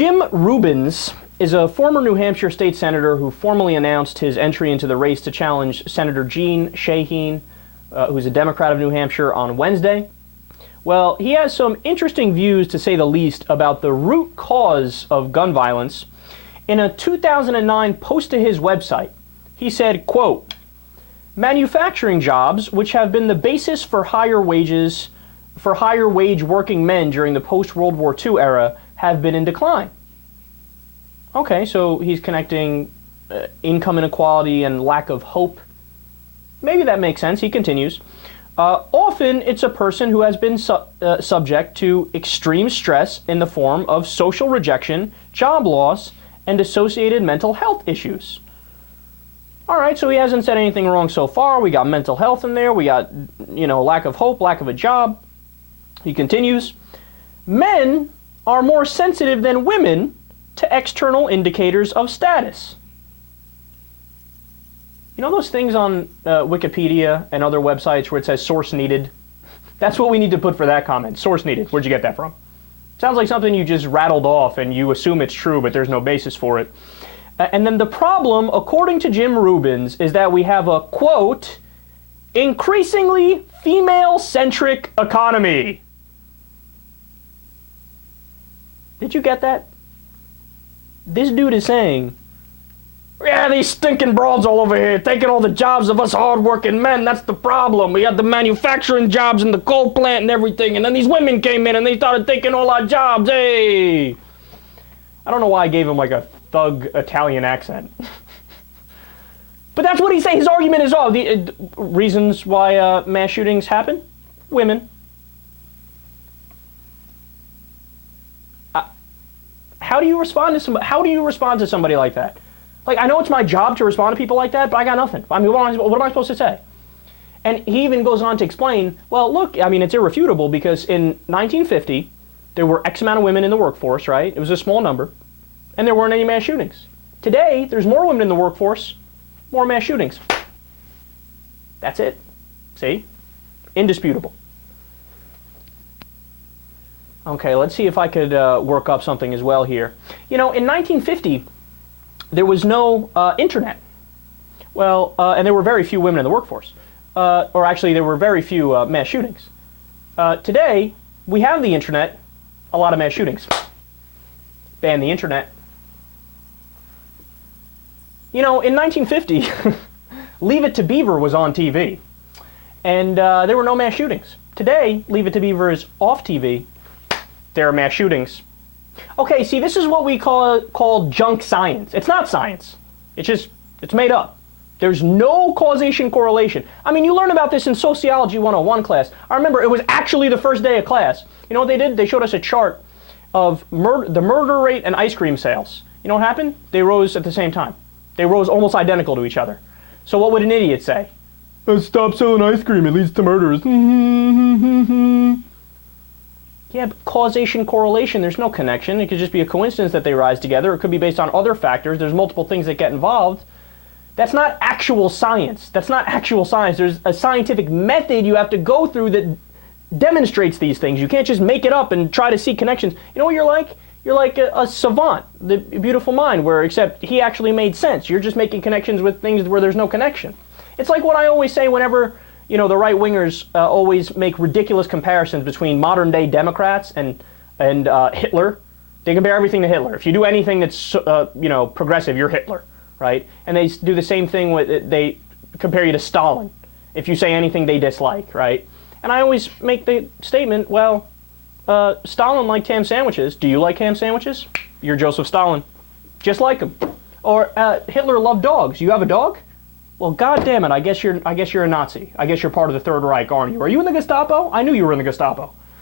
Jim Rubens is a former New Hampshire state senator who formally announced his entry into the race to challenge Senator Jeanne Shaheen, who's a Democrat of New Hampshire, on Wednesday. Well, he has some interesting views, to say the least, about the root cause of gun violence. In a 2009 post to his website, he said, quote, "Manufacturing jobs, which have been the basis for higher wage working men during the post-World War II era, have been in decline." Okay, so he's connecting income inequality and lack of hope. Maybe that makes sense. He continues. Often it's a person who has been subject to extreme stress in the form of social rejection, job loss, and associated mental health issues. All right, so he hasn't said anything wrong so far. We got mental health in there. We got, lack of hope, lack of a job. He continues. Men are more sensitive than women to external indicators of status. You know those things on Wikipedia and other websites where it says source needed? That's what we need to put for that comment. Source needed. Where'd you get that from? Sounds like something you just rattled off and you assume it's true, but there's no basis for it. And then the problem, according to Jim Rubens, is that we have a, quote, increasingly female-centric economy. Did you get that? This dude is saying, yeah, these stinking broads all over here taking all the jobs of us hard-working men. That's the problem. We had the manufacturing jobs in the coal plant and everything, and then these women came in and they started taking all our jobs. Hey! I don't know why I gave him like a thug Italian accent. But that's what he's saying. His argument is all the reasons why mass shootings happen. Women. How do you respond to somebody? How do you respond to somebody like that? Like, I know it's my job to respond to people like that, but I got nothing. I mean, what am I supposed to say? And he even goes on to explain, well, look, I mean, it's irrefutable because in 1950, there were X amount of women in the workforce, right? It was a small number, and there weren't any mass shootings. Today, there's more women in the workforce, more mass shootings. That's it. See? Indisputable. Okay, let's see if I could work up something as well here. You know, in 1950, there was no internet. Well, and there were very few women in the workforce. Or actually, there were very few mass shootings. Today, we have the internet, a lot of mass shootings. Ban the internet. You know, in 1950, Leave It to Beaver was on TV. And there were no mass shootings. Today, Leave It to Beaver is off TV. There are mass shootings. Okay, see, this is what we call junk science. It's not science. It's made up. There's no causation correlation. I mean, you learn about this in Sociology 101 class. I remember it was actually the first day of class. You know what they did? They showed us a chart of the murder rate and ice cream sales. You know what happened? They rose at the same time. They rose almost identical to each other. So what would an idiot say? Stop selling ice cream, it leads to murders. Yeah, but causation, correlation, there's no connection. It could just be a coincidence that they rise together. It could be based on other factors. There's multiple things that get involved. That's not actual science. That's not actual science. There's a scientific method you have to go through that demonstrates these things. You can't just make it up and try to see connections. You know what you're like? You're like a savant, the beautiful mind, where except he actually made sense. You're just making connections with things where there's no connection. It's like what I always say whenever the right-wingers always make ridiculous comparisons between modern-day Democrats and Hitler. They compare everything to Hitler. If you do anything that's, progressive, you're Hitler, right? And they do the same thing they compare you to Stalin if you say anything they dislike, right? And I always make the statement, well, Stalin liked ham sandwiches. Do you like ham sandwiches? You're Joseph Stalin. Just like him. Or Hitler loved dogs. You have a dog? Well, goddamn it! I guess you're a Nazi. I guess you're part of the Third Reich, aren't you? Are you in the Gestapo? I knew you were in the Gestapo.